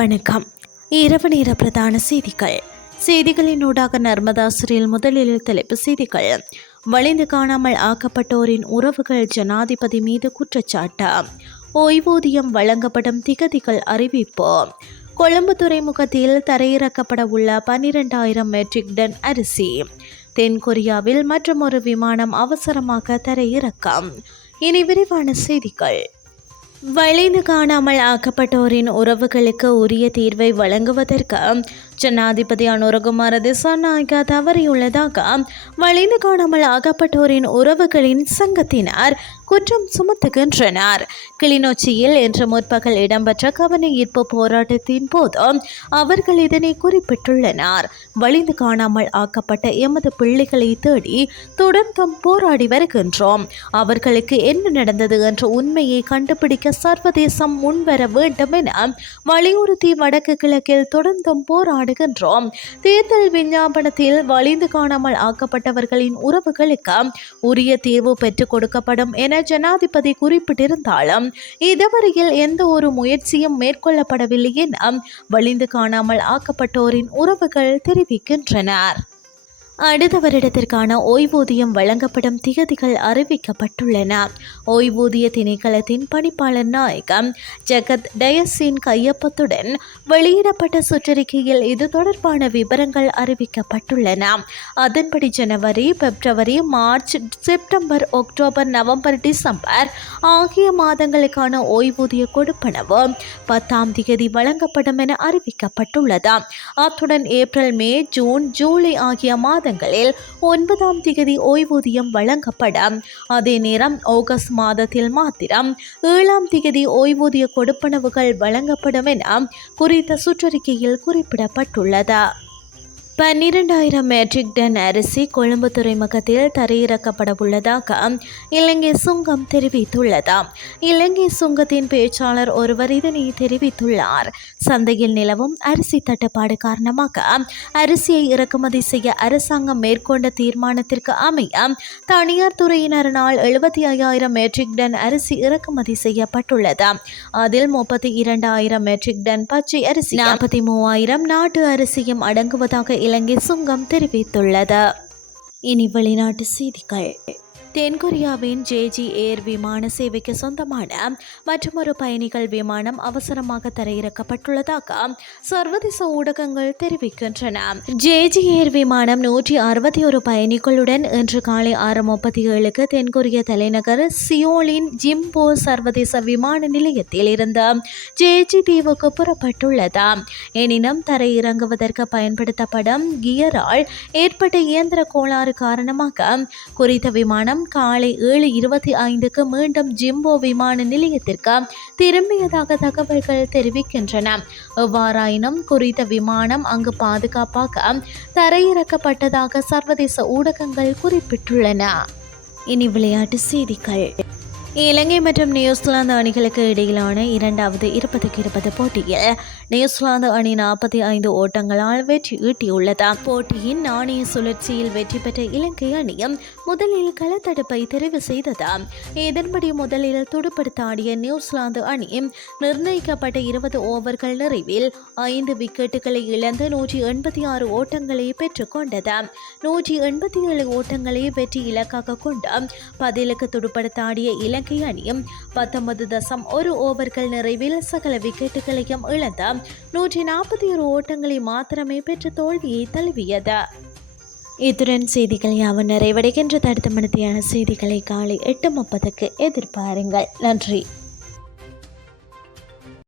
வணக்கம். இரவு நேர பிரதான செய்திகள். செய்திகளின் ஊடாக நர்மதா முதலில் தலைப்பு செய்திகள். வலிந்து காணாமல் ஆக்கப்பட்டோரின் உறவுகள் ஜனாதிபதி மீது குற்றச்சாட்டு. ஓய்வூதியம் வழங்கப்படும் திகதிகள் அறிவிப்பு. கொழும்பு துறைமுகத்தில் தரையிறக்கப்பட உள்ள பன்னிரெண்டாயிரம் மெட்ரிக் டன் அரிசி. தென்கொரியாவில் மற்றொரு விமானம் அவசரமாக தரையிறக்கம். இனி விரிவான செய்திகள். வலிந்து காணாமல் ஆக்கப்பட்டோரின் உறவுகளுக்கு உரிய தீர்வை வழங்குவதற்கு ஜனாதிபதி அனுரகுமார திசாநாயகா தவறியுள்ளதாக வலிந்து காணாமல் ஆக்கப்பட்டோரின் உறவுகளின் சங்கத்தினர் குற்றம் சுமத்துகின்றனர். கிளிநொச்சியில் இன்று முற்பகல் இடம்பெற்ற கவன ஈர்ப்பு போராட்டத்தின் போது அவர்கள் இதனை குறிப்பிட்டுள்ளனர். வலிந்து காணாமல் ஆக்கப்பட்ட எமது பிள்ளைகளை தேடி தொடர்ந்தும் போராடி வருகின்றோம். அவர்களுக்கு என்ன நடந்தது என்ற உண்மையை கண்டுபிடிக்க சர்வதேசம் முன்வர வேண்டும் என வலியுறுத்தி வடக்கு கிழக்கில் தொடர்ந்தும் போராடுகின்றோம். தேர்தல் விஞ்ஞாபனத்தில் வலிந்து காணாமல் ஆக்கப்பட்டவர்களின் உறவுகளுக்கு உரிய தீர்வு பெற்றுக் கொடுக்கப்படும் என ஜனாதிபதி குறிப்பிட்டிருந்தாலும் இதுவரையில் எந்த ஒரு முயற்சியும் மேற்கொள்ளப்படவில்லை என வலிந்து காணாமல் ஆக்கப்பட்டோரின் உறவுகள் தெரிவிக்கின்றனர். அடுத்த வருடத்திற்கான ஓய்வூதியம் வழங்கப்படும் திகதிகள் அறிவிக்கப்பட்டுள்ளன. ஓய்வூதிய திணைக்களத்தின் பணிப்பாளர் நாயகம் ஜெகத் டயஸின் கையொப்பத்துடன் வெளியிடப்பட்ட சுற்றறிக்கையில் இது தொடர்பான விவரங்கள் அறிவிக்கப்பட்டுள்ளன. அதன்படி January February March September October November December ஆகிய மாதங்களுக்கான ஓய்வூதிய கொடுப்பனவு பத்தாம் திகதி வழங்கப்படும் என அறிவிக்கப்பட்டுள்ளது. அத்துடன் ஏப்ரல் மே ஜூன் ஜூலை ஆகிய மாதங்களில் ஒன்பதாம் திகதி ஓய்வூதியம் வழங்கப்படும் அதே நேரம் ஆகஸ்ட் மாதத்தில் மாத்திரம் ஏழாம் திகதி ஓய்வூதிய கொடுப்பனவுகள் வழங்கப்படும் என குறித்த சுற்றறிக்கையில் குறிப்பிடப்பட்டுள்ளது. பன்னிரெண்டாயிரம் மெட்ரிக் டன் அரிசி கொழும்பு துறைமுகத்தில் தரையிறக்கப்பட உள்ளதாக இலங்கை சுங்கம் தெரிவித்துள்ளதாம் இலங்கை சுங்கத்தின் பேச்சாளர் ஒருவர் இதனை தெரிவித்துள்ளார். சந்தையில் நிலவும் அரிசி தட்டுப்பாடு காரணமாக அரிசியை இறக்குமதி செய்ய அரசாங்கம் மேற்கொண்ட தீர்மானத்திற்கு அமைய தனியார் துறையினரினால் எழுபத்தி ஐயாயிரம் மெட்ரிக் டன் அரிசி இறக்குமதி செய்யப்பட்டுள்ளது. அதில் முப்பத்தி இரண்டாயிரம் மெட்ரிக் டன் பச்சை அரிசி நாற்பத்தி மூவாயிரம் நாட்டு அரிசியும் அடங்குவதாக இலங்கை சுங்கம் தெரிவித்துள்ளது. இனி வெளிநாட்டு செய்திகள். தென்கொரியாவின் ஜேஜி ஏர் விமான சேவைக்கு சொந்தமான மற்றொரு பயணிகள் விமானம் அவசரமாக தரையிறக்கப்பட்டுள்ளதாக சர்வதேச ஊடகங்கள் தெரிவிக்கின்றன. ஜேஜி ஏர் விமானம் நூற்றி அறுபத்தி ஒரு பயணிகளுடன் இன்று காலை ஆறு முப்பத்தி ஏழுக்கு தென்கொரிய தலைநகர் சியோலின் ஜிம்போ சர்வதேச விமான நிலையத்தில் இருந்து ஜேஜி தீவுக்கு புறப்பட்டுள்ளது. எனினும் தரையிறங்குவதற்கு பயன்படுத்தப்படும் கியரால் ஏற்பட்ட இயந்திர கோளாறு காரணமாக குறித்த விமானம் காலை ஏழு இருபத்தி ஐந்துக்கு மீண்டும் ஜிம்போ விமான நிலையத்திற்கு திரும்பியதாக தகவல்கள் தெரிவிக்கின்றன. எவ்வாறாயினும் குறித்த விமானம் அங்கு பாதுகாப்பாக தரையிறக்கப்பட்டதாக சர்வதேச ஊடகங்கள் குறிப்பிட்டுள்ளன. இனி விளையாட்டு செய்திகள். இலங்கை மற்றும் நியூசிலாந்து அணிகளுக்கு இடையிலான இரண்டாவது இருபதுக்கு இருபது போட்டியில் நியூசிலாந்து அணி நாற்பத்தி ஐந்து ஓட்டங்களால் வெற்றி ஈட்டியுள்ளது. போட்டியின் நாணய சுழற்சியில் வெற்றி பெற்ற இலங்கை அணியும் முதலில் களத்தடுப்பை தெரிவு செய்தது. இதன்படி முதலில் துடுப்படுத்த ஆடிய நியூசிலாந்து அணி நிர்ணயிக்கப்பட்ட இருபது ஓவர்கள் நிறைவில் ஐந்து விக்கெட்டுகளை இழந்து நூற்றி எண்பத்தி ஆறு ஓட்டங்களை பெற்றுக்கொண்டது நூற்றி எண்பத்தி ஏழு ஓட்டங்களை வெற்றி இலக்காக கொண்டு பதிலுக்கு துடுப்படுத்த ஆடிய இலங்கை அணியும் பத்தொன்பது தசம் ஒரு ஓவர்கள் நிறைவில் சகல விக்கெட்டுகளையும் இழந்த நூற்றி நாற்பத்தி ஒரு ஓட்டங்களை மாத்திரமே பெற்று தோல்வியை தழுவியது. இத்துடன் செய்திகள் யாவும் நிறைவடைகின்ற தடுத்த மணித்தியான செய்திகளை காலை எட்டு முப்பதுக்கு எதிர்பாருங்கள். நன்றி.